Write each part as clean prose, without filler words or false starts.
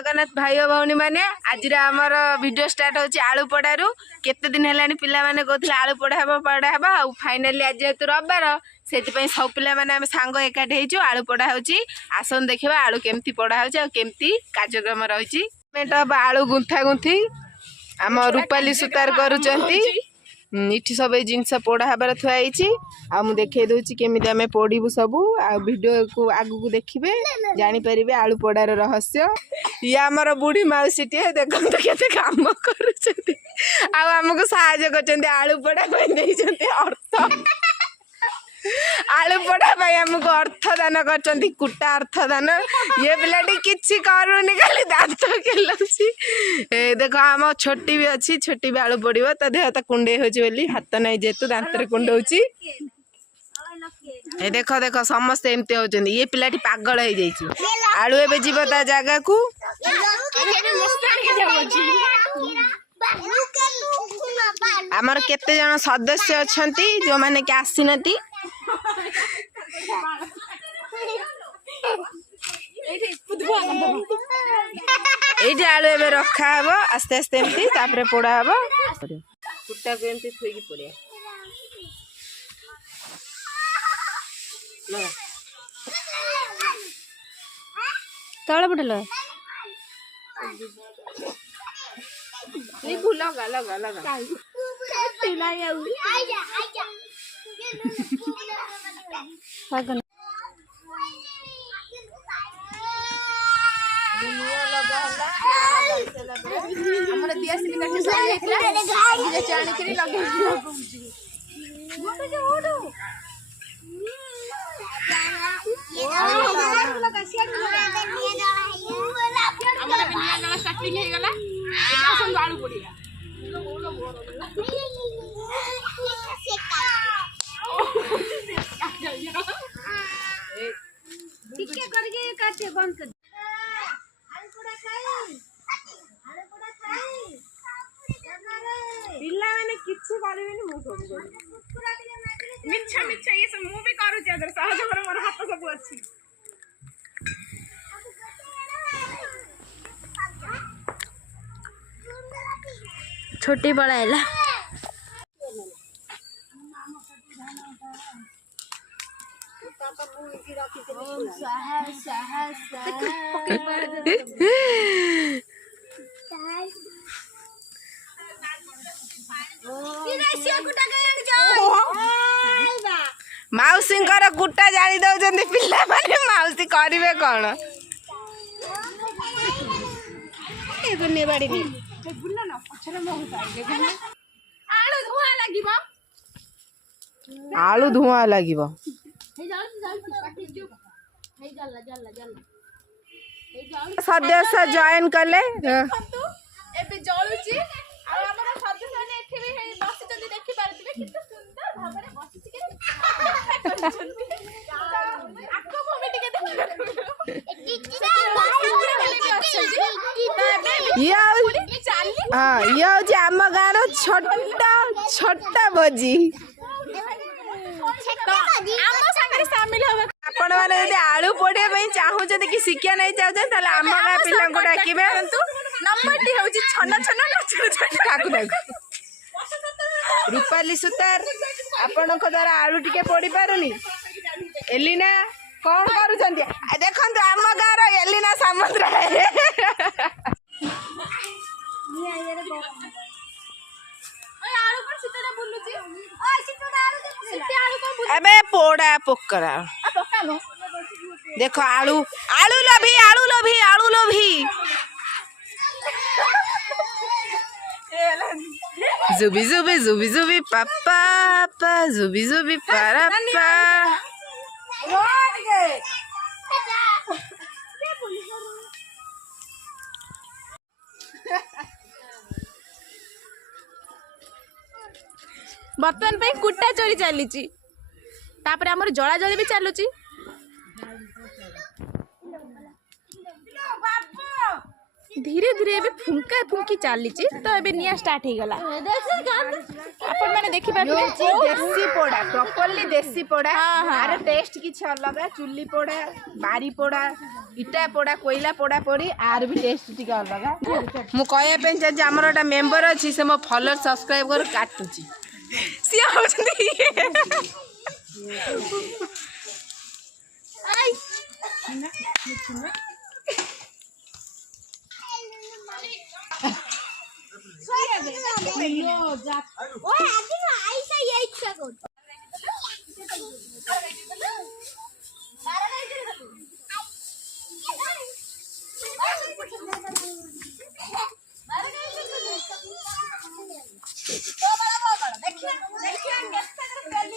जगन्नाथ भाई और भौणी मैंने आज आमर वीडियो स्टार्ट होची आलू पड़ारू केते दिन है पिला माने कहते आलू पड़ा हे आ फाइनाली आज जेहेतु रविवार से सब पिला माने आम सांग एकाठी हो आलू पड़ा होची आसन देखा आलू केमती पड़ा होमती कार्यक्रम रही आलू गुंथा गुंथी आम रूपाली सुतार करुचंती इठी सब जिनस पोड़ा हबार थुआई आ मु देखे दूची केमिति आमे पोड़ीबू सबू आ वीडियो को आगु को देखिबे जानि परिबे आलू पोड़ार रहस्य ये आमर बुढ़ी माउसीटे देखंत केते काम करूचंती आ हमको सहायता करचंती आलू पोड़ा पय देइचंती अर्थ आलू पोड़ा पय हमको अर्थ दान करचंती कुटा अर्थ दान ये पिलाटी किछि करूनी खाली दांत केलसी देखो आम छोटी भी अच्छी छोटी भी आलू पड़ो ता देह तो कुंडे होली हाथ ना जेतु दांत कुंडौची देख देख समस्ते एमती होचंदी ये पिलाटी पागल हो जाइए आलू एबे जीव ता जगह को आमर केते जन सदस्य अछंती जो माने कि आसीनती ये आलू एबे रखा हे आस्ते आस्ते एमती तापरे पोड़ा हे कुटा को एमती थोइकी पड़िया तले पटे लो लगा लगा लगा हमर दिया से काटे सारी एकला जे चाणी करी लगे मोटे जे ओडो हमर बिना गला स्टार्टिंग हे गला एका संग आलू पड़िया टिके करके काटे बंद कर पिला माने किछि करबेनी मु सब करी मिच्छा मिच्छा ये सब मु भी करू छी अदर सहज पर मोर हाथ सब अछि छोटी बड़ाइला माउसी कुटा जानी दौरान पिला माने माउसी करिवे कौन आलू धुआं लगे सदस्य जॉइन कले ये आम गाँव छोटा छोटा भोजी आपण मैंने आलू पोड़े चाहूँ कि शिक्षा नहीं चाहते आम गाँ पिला डाकिबे नंबर रूपाली सुतार आपण द्वारा आलू टिके पोड़ी पारुनी एलिना कौन करुचंती देखंतु आम गाँव एलिना समुद्र एबे पोड़ा पोकरा देखो आलू आलू लोभी आलू लोभी आलू लोभी जुबी जुबी जुबी जुबी पापा पा जुबी जुबी पारापा बर्तमान पे कुटा चोरी चली तापर आमर जला जली भी चलुची धीरे धीरे एबे फुंका फुंकी चली तो एबे निया स्टार्ट हो गला आपण माने देखि पाबे देसी पोड़ा प्रॉपर्ली देसी पोड़ा हाँ, हाँ। आर टेस्ट किछ अलग चुल्ली पोड़ा बारी पोड़ा इटा पोड़ा कोयला पोड़ा पड़ी आर भी टेस्ट टिके अलग मु कहया पे जे हमर एटा मेंबर अछि से मो फॉलोअर सब्सक्राइबर काटुची सिया होचंदी आई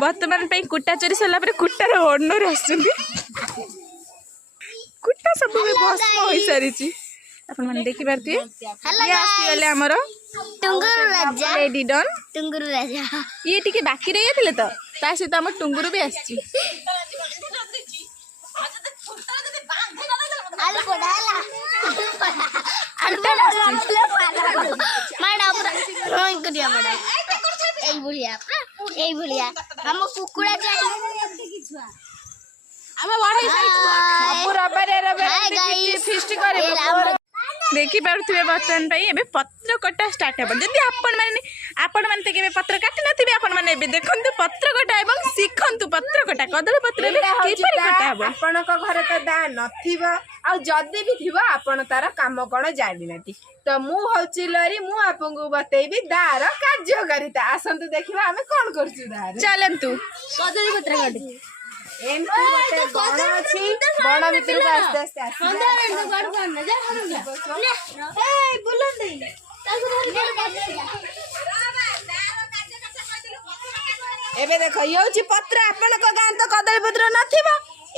बर्तमान पे कुटा चोरी सरला पर कुटार ओनर आसुंदी कुटा सब भी भस्म होई सारिची अपन माने देखि पारती ये आसी गले हमर टुंगुरु राजा लेडी डन टुंगुरु राजा ये टिके बाकी रही जाते तो ता सहित हमर टुंगुरु भी आसी आलू पड़ाला मैडम ड्राइंग करिया मैडम এই ভুলিয়া हम कुकुड़ा चाहिए हम बढ़ाई सब रबारे फिस्ट करे देखि पारुथिबे बर्तमान पई एबे पत्र कटा स्टार्ट हेबो जदि आपण माने ते केबे पत्र काटि नथिबे आपण माने एबे देखंतु पत्र कटा एवं सिखंतु पत्र कटा कदली पत्र रे किपरि कटा हेबो आपण को घर तो दा नथिबो आ जदी भी थिबो आपण तार काम कोन जानि नाटी तो मु होची लरी मु आपन को बतेबी दार कार्यकारिता आसंतु देखिबा हमें कोन करछु दार चलंतु कदली पत्र काटी एमती गोटे बण अछि बण भितर को आस्ते आस्ते आसी एबे देखो यो छि पत्र आपण को गां तो कदली पत्र नथिबो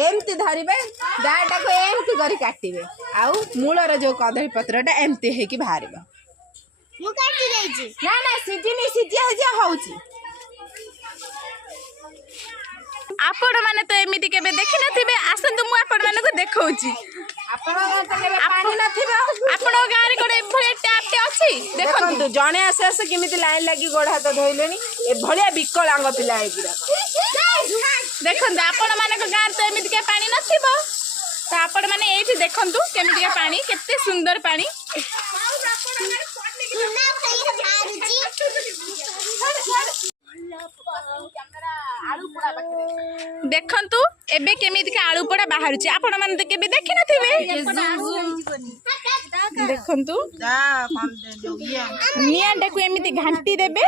एमती धरिबे दाटा को एमती करी काटिबे आउ मूलर जो कदली पत्रटा एमती हे कि बाहरिबो मु काटी देई छी ना ना सिजिनी सिजिया होउछि आपण माने तो एमिति केबे देखि नथिबे आसंतु मु आपण माने को देखौछि आपण तो केबे पानी नथिबो आपण गां रे कोडे भले टैप टे अछि देखंतु जणे आसे आसे किमिति लाइन लागी गोड़ हाथ धोइलेनी ए भलिया विकलांग पिला हे गिरा देखंतु आपण माने को गां तो एमिति के पानी नथिबो तो आपण माने एठी देखंतु केमिति के पानी केते सुंदर पानी देखंतु एबे केमिति के आलू पोड़ा बाहर छि आपण माने तो केबे देखि नथिबे देखंतु निया डाकू एमिति घंटी देबे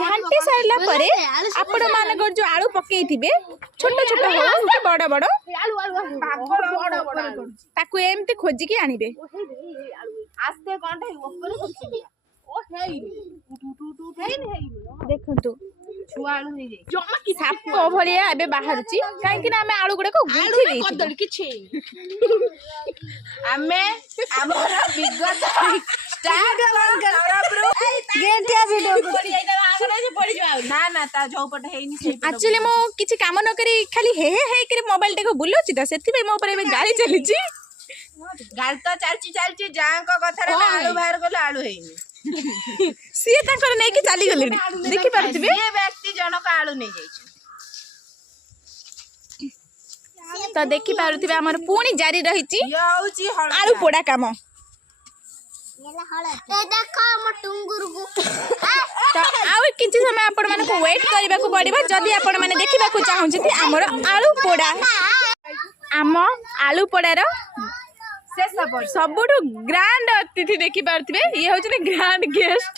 घंटी साइला परे आपण माने को जो आलू पकेई थिबे छोट छोट हो बड़ बड़ ताकू एमिति खोजी के आनिबे आस्ते कोनटा ऊपर करछि ओ हेई देखंतु छुआ आलू हे जाई साप भलिया एबे बाहर छि काहे कि ना हमें आलू गुडा को गुंथि देई कदल किछि हमें हमर विगत स्टार्ट कोन करबरो गेटिया वीडियो ना ना ता झौपट हेइनी से एक्चुअली मो किछि काम न करी खाली हे हे करी मोबाइल टेको बुल्लो छि त सेति पे मो ऊपर एबे गाड़ी चली छि गाल तो चलची जांको कथा रे आलू बाहर गलो आलू हेइनी सी ताकर नै कि चली गले देखि पारथिबे ये व्यक्ति जनक आलू नै जाई तो देखि पारथिबे हमर पूणी जारी रही छि ये होची आलू पोड़ा काम ए देखो हम टुंगुरु को तो आउ किछि समय आपण माने को वेट करबा को पड़िबा जदी आपण माने देखिबा को चाहू छी हमर आलू पोड़ा आम आलू पोड़ार सबुठु ग्रांड अतिथि देखि पारथिबे ये होचने ग्रांड गेस्ट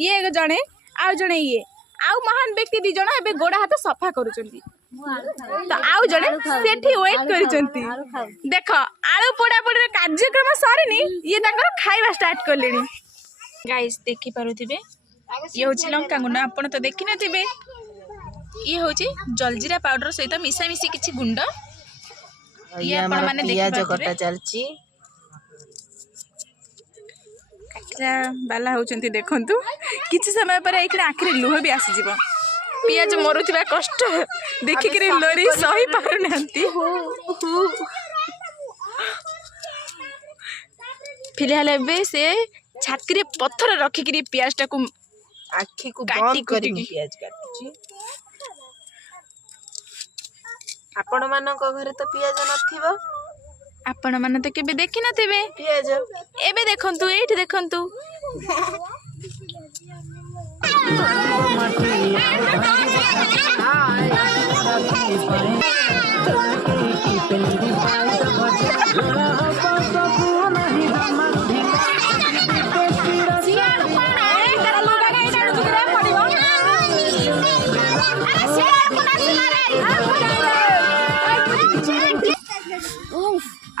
ये जणे आउ जणे ये आउ महान व्यक्ति दी जण एबे गोड़ा हाथ सफा करूचंती तो आउ जणे सेठी वेट करिचंती देखो आलू पोड़ा पोड़ा कार्यक्रम सरीनी ये ताकर खाइबा स्टार्ट करलेनी गाइस देखि पारुथिबे ये होची लंका गुंड आपण तो देखि नथिबे ये होची जलजीरा पाउडर सहित मिसा मिसी किछि गुंड ये आपण माने देखि पियाज कटा चलची काटरा बाला होचंती देखंतु किछि समय पर एखने आखिर लुह भी आसी जीव पियाज मरुथिबा कष्ट देखि के लोरी सही पारु नांती फिलहाल एबे से छाती रे पत्थर रखिकरी पियाजटा को आखि को काटी बंद करी कुटिकी। पियाज काटुची। आपण मानक घरे तो पियाज नथिबो। आपण माने तो केबे देखि नथिबे पियाज एबे देखंतु एठी देखंतु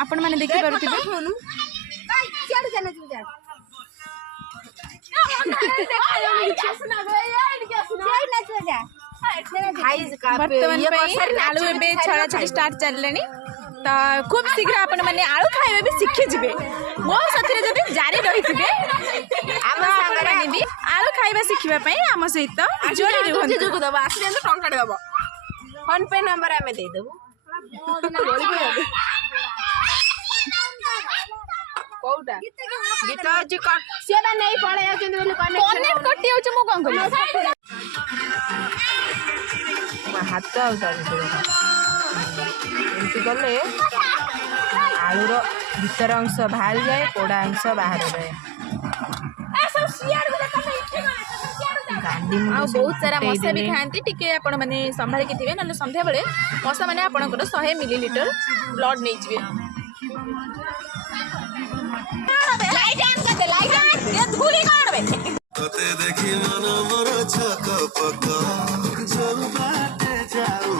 आपण माने देखि पारुथिबे वर्तमान आलू एबे छड़ा छड़ी स्टार्ट चललेनी तो खूब शीघ्र आपण माने आलू खाइबे भी सीखि जिवे मो साथरे जदि जारी रहिथिबे हम सागरे भी आलू खाइबा सिखिबा पई हम सहित जोड़ी रहन जोग दबा आसी देन टंका दबा फोन पे नंबर हमें दे देबो। कोउटा गीत अछि सेटा नै पळे आछन बोली कनेक्ट कटि होछ मु कोन करी हाथ आउ एमती गले आलूर भीतर अंश बाहर जाए पोड़ा अंश बाहर जाए। आ बहुत सारा मशा भी खाती टिके आपण माने संभाल के थिबे नले संध्या बेले मशा माने आपनकर 100 मिलीलीटर ब्लड नै जिवे। लाइट ऑन कर दे लाइट ऑन ये धूली काढ बे कते देखि मन मोर छक पक जो बाटे जाऊ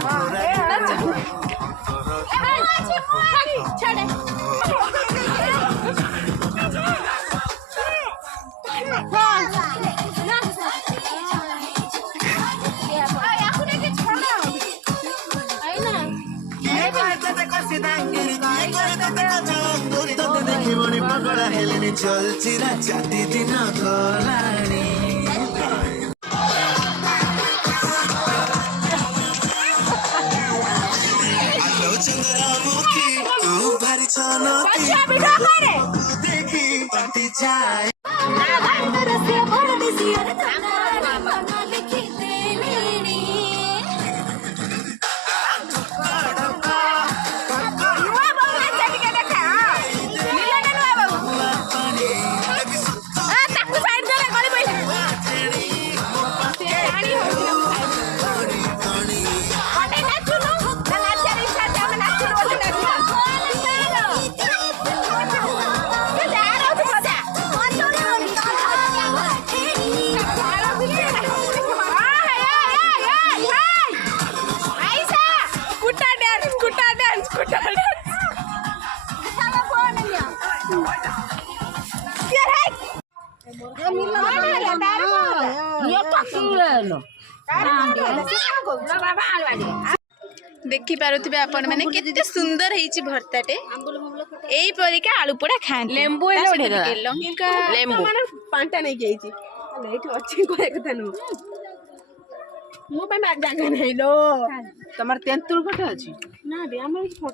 छड़े देखि बणी पगड़ा हेलेनी चलची राती दिन गलाणी आलो चंद्रमुखी तू भारी छनकी देखि पटी जाए देखि पारुथिबे आपण माने केते सुंदर हेछि भर्ताटे एई परिका आलू पोड़ा खान लेंबू लंका लेंबू पांटा नै गेइची एठी अछि कोए कथा नु मो पे जागा नै लो तमर तेंतुर कोठा अछि ना बे हमर